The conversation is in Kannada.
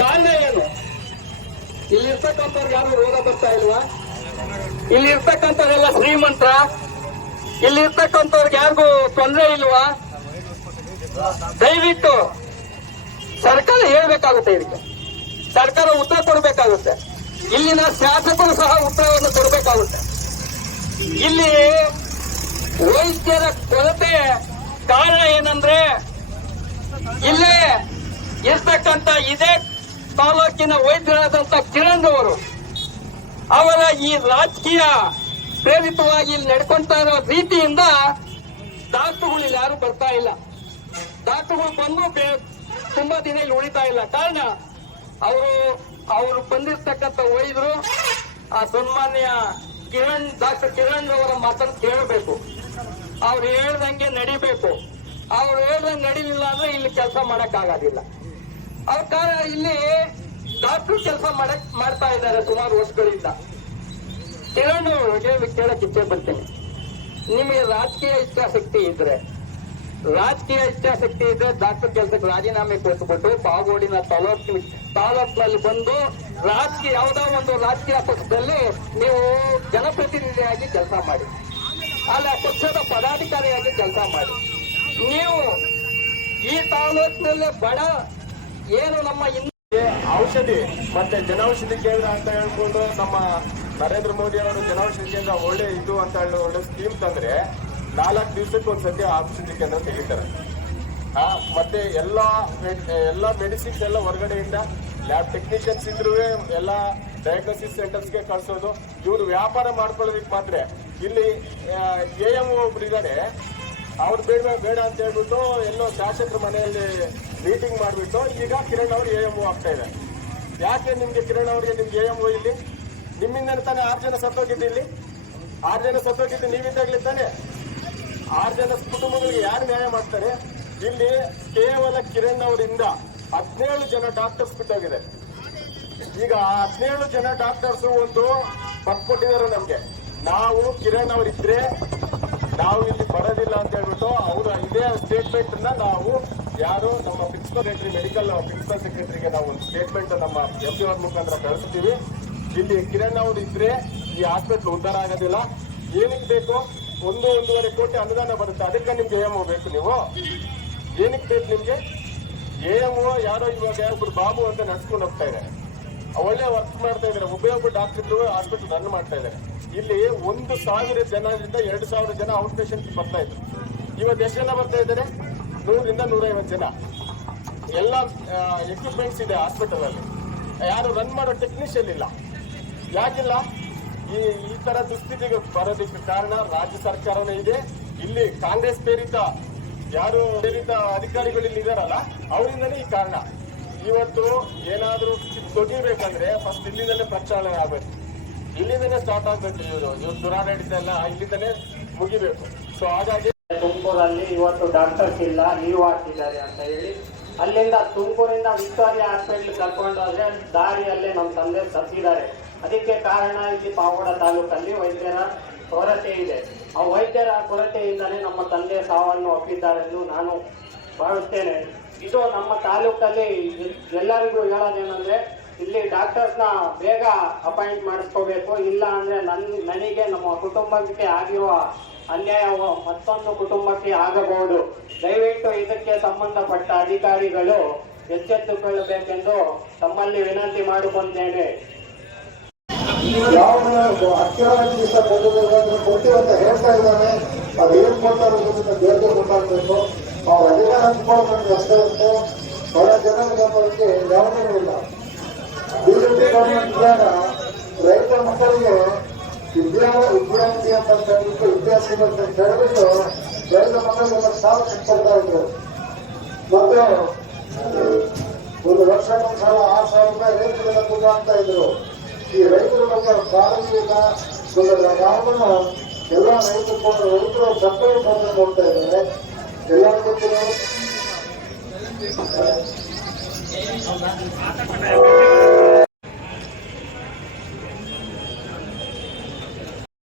ಕಾರಣ ಏನು? ಇಲ್ಲಿರ್ತಕ್ಕಂಥವ್ರಿಗೆ ಯಾರು ರೋಗ ಬರ್ತಾ ಇಲ್ವಾ? ಇಲ್ಲಿರ್ತಕ್ಕಂಥವ್ರೆಲ್ಲ ಶ್ರೀಮಂತರ? ಇಲ್ಲಿರ್ತಕ್ಕಂಥವ್ರಿಗೆ ಯಾರಿಗೂ ತೊಂದರೆ ಇಲ್ವಾ? ದಯವಿಟ್ಟು ಸರ್ಕಾರ ಹೇಳ್ಬೇಕಾಗುತ್ತೆ, ಇದಕ್ಕೆ ಸರ್ಕಾರ ಉತ್ತರ ಕೊಡಬೇಕಾಗುತ್ತೆ. ಇಲ್ಲಿನ ಶಾಸಕರು ಸಹ ಉತ್ತರವನ್ನು ಕೊಡಬೇಕಾಗುತ್ತೆ. ಇಲ್ಲಿ ವೈದ್ಯರ ಕೊರತೆ ಕಾರಣ ಏನಂದ್ರೆ, ಇಲ್ಲೇ ಇರ್ತಕ್ಕಂಥ ಇದೇ ತಾಲೂಕಿನ ವೈದ್ಯರಾದಂತ ಕಿರಣ್ ಅವರು ಅವರ ಈ ರಾಜಕೀಯ ಪ್ರೇರಿತವಾಗಿ ಇಲ್ಲಿ ನಡ್ಕೊಂತಾ ಇರೋ ರೀತಿಯಿಂದ ಡಾಕ್ಟರ್ಗಳು ಇಲ್ಲಿ ಯಾರು ಬರ್ತಾ ಇಲ್ಲ. ಡಾಕ್ಟರ್ಗಳು ಬಂದು ತುಂಬಾ ದಿನ ಇಲ್ಲಿ ಉಳಿತಾ ಇಲ್ಲ. ಕಾರಣ ಅವರು ಬಂದಿರ್ತಕ್ಕಂಥ ವೈದ್ಯರು ಆ ಸನ್ಮಾನ್ಯ ಡಾಕ್ಟರ್ ಕಿರಣ್ ಅವರ ಮಾತನ್ನು ಕೇಳಬೇಕು. ಅವ್ರು ಹೇಳ್ದಂಗೆ ನಡಿಬೇಕು. ಅವ್ರು ಹೇಳ್ದಂಗೆ ನಡಿಲಿಲ್ಲ ಅಂದ್ರೆ ಇಲ್ಲಿ ಕೆಲಸ ಮಾಡಕ್ ಆಗೋದಿಲ್ಲ. ಅವ್ರ ಕಾರಣ ಇಲ್ಲಿ ಡಾಕ್ಟರ್ ಕೆಲಸ ಮಾಡ್ತಾ ಇದ್ದಾರೆ ಸುಮಾರು ವರ್ಷಗಳಿಂದ. ಕಿರಣ್ ಅವ್ರಿಗೆ ಕೇಳಕ್ ಇಚ್ಛೆ ಪಡ್ತೀನಿ, ನಿಮಗೆ ರಾಜಕೀಯ ಇಚ್ಛಾಶಕ್ತಿ ಇದ್ರೆ ಡಾಕ್ಟರ್ ಕೆಲಸಕ್ಕೆ ರಾಜೀನಾಮೆ ಕೊಟ್ಟುಬಿಟ್ಟು ಪಾಗೋಡಿನ ತಾಲೂಕಿನಲ್ಲಿ ಬಂದು ಯಾವುದೋ ಒಂದು ರಾಜಕೀಯ ಪಕ್ಷದಲ್ಲಿ ನೀವು ಜನಪ್ರತಿನಿಧಿಯಾಗಿ ಕೆಲಸ ಮಾಡಿ, ಅಲ್ಲ ಪಕ್ಷದ ಪದಾಧಿಕಾರಿಯಾಗಿ ಕೆಲಸ ಮಾಡಿ. ನೀವು ಈ ತಾಲೂಕಿನಲ್ಲೇ ಬಡ ಏನು ನಮ್ಮ ಔಷಧಿ ಮತ್ತೆ ಜನೌಷಧಿ ಕೇಂದ್ರ ಅಂತ ಹೇಳ್ಕೊಂಡು ನಮ್ಮ ನರೇಂದ್ರ ಮೋದಿ ಅವರು ಜನೌಷಧಿ ಕೇಂದ್ರ ಒಳ್ಳೆ ಇದು ಅಂತ ಹೇಳಿ ಒಳ್ಳೆ ಸ್ಕೀಮ್ ತಂದ್ರೆ 4 ದಿವಸಕ್ಕೆ ಒಂದ್ಸತಿ ಔಷಧಿ ಕೇಂದ್ರ ತೆಗಿತಾರೆ. ಮತ್ತೆ ಎಲ್ಲಾ ಮೆಡಿಸಿನ್ಸ್ ಎಲ್ಲ ಹೊರಗಡೆಯಿಂದ ಲ್ಯಾಬ್ ಟೆಕ್ನಿಷಿಯನ್ಸ್ ಇದ್ರು ಎಲ್ಲ ಡಯಾಗ್ನೋಸಿಸ್ ಸೆಂಟರ್ಸ್ಗೆ ಕಳ್ಸೋದು. ಇವರು ವ್ಯಾಪಾರ ಮಾಡ್ಕೊಳ್ಳೋದಕ್ಕೆ ಮಾತ್ರ ಇಲ್ಲಿ AMO ಒಬ್ರಿದ್ದಾರೆ, ಅವ್ರು ಬೇಡ ಅಂತ ಹೇಳ್ಬಿಟ್ಟು ಎಲ್ಲೋ ಶಾಸಕರ ಮನೆಯಲ್ಲಿ ಮೀಟಿಂಗ್ ಮಾಡಿಬಿಟ್ಟು ಈಗ ಕಿರಣ್ ಅವರು AMO ಆಗ್ತಾ ಇದೆ. ಯಾಕೆ ನಿಮ್ಗೆ ಕಿರಣ್ ಅವರಿಗೆ ನಿಮ್ಗೆ AMO ಇಲ್ಲಿ? ನಿಮ್ಮಿಂದ ತಾನೇ 6 ಜನ ಸತ್ತೋಗಿದ್ದು. ಇಲ್ಲಿ 6 ಜನ ಸತ್ತೋಗಿದ್ದು ನೀವಿದ್ದಾಗಲೇ ತಾನೆ. 6 ಜನ ಕುಟುಂಬಗಳಿಗೆ ಯಾರು ನ್ಯಾಯ ಮಾಡ್ತಾರೆ? ಇಲ್ಲಿ ಕೇವಲ ಕಿರಣ್ ಅವರಿಂದ 17 ಜನ ಡಾಕ್ಟರ್ಸ್ ಬಿಟ್ಟೋಗಿದೆ. ಈಗ 17 ಜನ ಡಾಕ್ಟರ್ಸ್ ಒಂದು ಪಟ್ಟು ಕೊಟ್ಟಿದ್ದಾರೆ ನಮ್ಗೆ. ನಾವು ಕಿರಣ್ ಅವರಿದ್ರೆ ನಾವು ಇಲ್ಲಿ ಬರೋದಿಲ್ಲ ಅಂತ ಹೇಳ್ಬಿಟ್ಟು ಅವರ ಇದೇ ಸ್ಟೇಟ್ಮೆಂಟ್ ನಾವು ಯಾರು ನಮ್ಮ ಪ್ರಿನ್ಸಿಪಲ್ ಸೆಕ್ರೆಟರಿ ಮೆಡಿಕಲ್ ಪ್ರಿನ್ಸಿಪಲ್ ಸೆಕ್ರೆಟರಿಗೆ ನಾವು ಒಂದು ಸ್ಟೇಟ್ಮೆಂಟ್ ನಮ್ಮ FD ಅವ್ರ ಮುಖಾಂತರ ಕಳಿಸ್ತೀವಿ. ಇಲ್ಲಿ ಕಿರಣ್ ಅವರು ಇದ್ರೆ ಈ ಹಾಸ್ಪಿಟಲ್ ಉದ್ಧಾರ ಆಗೋದಿಲ್ಲ. ಏನಕ್ಕೆ ಬೇಕು? 1-1.5 ಕೋಟಿ ಅನುದಾನ ಬರುತ್ತೆ, ಅದಕ್ಕೆ ನಿಮ್ಗೆ AMO ಬೇಕು. ನೀವು ಏನಕ್ಕೆ ಬೇಕು ನಿಮ್ಗೆ AMO? ಯಾರೋ ಇವಾಗ ಒಬ್ರು ಬಾಬು ಅಂತ ನಡ್ಸ್ಕೊಂಡು ಹೋಗ್ತಾ ಇದ್ದಾರೆ, ಒಳ್ಳೆ ವರ್ಕ್ ಮಾಡ್ತಾ ಇದ್ದಾರೆ. ಒಬ್ಬ ಡಾಕ್ಟರ್ ಹಾಸ್ಪಿಟಲ್ ರನ್ ಮಾಡ್ತಾ ಇದ್ದಾರೆ. ಇಲ್ಲಿ 1,000 ಜನರಿಂದ 2,000 ಜನ ಔಟ್ ಪೇಷಂಟ್ ಬರ್ತಾ ಇದ್ರು. ಇವತ್ತು ಎಷ್ಟು ಜನ ಬರ್ತಾ ಇದ್ದಾರೆ? 100ರಿಂದ 150 ಜನ. ಎಲ್ಲ ಎಕ್ವಿಪ್ಮೆಂಟ್ಸ್ ಇದೆ ಹಾಸ್ಪಿಟಲ್ ಅಲ್ಲಿ, ಯಾರು ರನ್ ಮಾಡೋ ಟೆಕ್ನಿಷಿಯನ್ ಇಲ್ಲ. ಯಾಕಿಲ್ಲ? ಈ ತರ ದುಸ್ಥಿತಿಗೆ ಬರೋದಕ್ಕೆ ಕಾರಣ ರಾಜ್ಯ ಸರ್ಕಾರನೇ ಇದೆ. ಇಲ್ಲಿ ಕಾಂಗ್ರೆಸ್ ಪ್ರೇರಿತ ಅಧಿಕಾರಿಗಳು ಇಲ್ಲಿ ಇದಾರಲ್ಲ, ಅವರಿಂದನೇ ಈ ಕಾರಣ. ಇವತ್ತು ಏನಾದ್ರೂ ತೊಗಿಬೇಕಂದ್ರೆ ಫಸ್ಟ್ ಇಲ್ಲಿಂದಲೇ ಪ್ರಕ್ಷಾಳನೆ ಆಗ್ಬೇಕು, ಇಲ್ಲಿಂದನೇ ಸ್ಟಾರ್ಟ್ ಆಗ್ಬೇಕು. ಇವ್ರ ದುರಾಡಳಿತ ಎಲ್ಲ ಇಲ್ಲಿಂದನೇ ಮುಗಿಬೇಕು. ಸೊ ಹಾಗಾಗಿ ತುಮಕೂರಲ್ಲಿ ಇವತ್ತು ಡಾಕ್ಟರ್ಸ್ ಇಲ್ಲ, ಲೀವ್ ಹಾಕಿದ್ದಾರೆ ಅಂತ ಹೇಳಿ ಅಲ್ಲಿಂದ ತುಮಕೂರಿಂದ ವಿಕ್ಟೋರಿಯಾ ಹಾಸ್ಪಿಟಲ್ ಕರ್ಕೊಂಡೋದ್ರೆ ದಾರಿಯಲ್ಲೇ ನಮ್ಮ ತಂದೆ ಸತ್ತಿದ್ದಾರೆ. ಅದಕ್ಕೆ ಕಾರಣ ಇಲ್ಲಿ ಪಾವಗಡ ತಾಲೂಕಲ್ಲಿ ವೈದ್ಯರ ಕೊರತೆ ಇದೆ. ಆ ವೈದ್ಯರ ಕೊರತೆಯಿಂದಲೇ ನಮ್ಮ ತಂದೆ ಸಾವನ್ನು ಒಪ್ಪಿದ್ದಾರೆಂದು ನಾನು ಭಾವಿಸ್ತೇನೆ. ಇದು ನಮ್ಮ ತಾಲೂಕಲ್ಲಿ ಎಲ್ಲರಿಗೂ ಹೇಳೋದೇನಂದ್ರೆ, ಇಲ್ಲಿ ಡಾಕ್ಟರ್ಸ್ನ ಬೇಗ ಅಪಾಯಿಂಟ್ ಮಾಡಿಸ್ಕೋಬೇಕು. ಇಲ್ಲ ಅಂದ್ರೆ ನನಗೆ ನಮ್ಮ ಕುಟುಂಬಕ್ಕೆ ಆಗಿರುವ ಅನ್ಯಾಯ ಮತ್ತೊಂದು ಕುಟುಂಬಕ್ಕೆ ಆಗಬಹುದು. ದಯವಿಟ್ಟು ಇದಕ್ಕೆ ಸಂಬಂಧಪಟ್ಟ ಅಧಿಕಾರಿಗಳು ಎಚ್ಚೆತ್ತುಕೊಳ್ಳಬೇಕೆಂದು ತಮ್ಮಲ್ಲಿ ವಿನಂತಿ ಮಾಡಿಕೊಂಡೇನೆ. ಯಾವ ಕೊಡ್ತೀವಿ ಅಂತ ಹೇಳ್ತಾ ಇದ್ದಾನೆ, ಅದು ಏನ್ ಕೊಡ್ತಾರೆ ಬೇರೆ ಗೊತ್ತಾಗಬೇಕು. ಅವ್ರ ಅಧಿಕಾರ ಹಂಚ್ಕೊಳ್ಳೋದು ಅಷ್ಟೇ ಹೊತ್ತು ಬಹಳ ಜನರಿಗೆ ಯಾವುದೂ ಇಲ್ಲ. BJP ಗವರ್ಮೆಂಟ್ ಇದ್ದಾಗ ರೈತ ಮಕ್ಕಳಿಗೆ ವಿದ್ಯಾರ್ಥಿ ಅಂತ ಹೇಳ್ಬಿಟ್ಟು ವಿದ್ಯಾರ್ಥಿ ಅಂತ ಹೇಳ್ಬಿಟ್ಟು ರೈತ ಮಕ್ಕಳಿಗೆ ಸಾಲ ಕೊಡ್ತಾ ಇದ್ರು. ಮತ್ತೆ 1 ವರ್ಷಕ್ಕೊಂದ್ಸಲ 6,000 ರೂಪಾಯಿ ರೈತರಿಗೆಲ್ಲ ದುಡ್ಡು ಹಾಕ್ತಾ ಇದ್ರು. ಈ ರೈತರ ಬಗ್ಗೆ ಕಾಳಜಿ ಇಲ್ಲ, ಯಾವುದನ್ನು ಎಲ್ಲ ರೈತರು ಸಕ್ಕರೆ ಬಂದು ನೋಡ್ತಾ ಇದ್ದಾರೆ. ಎಲ್ಲರೂ ಗೊತ್ತಿಲ್ಲ.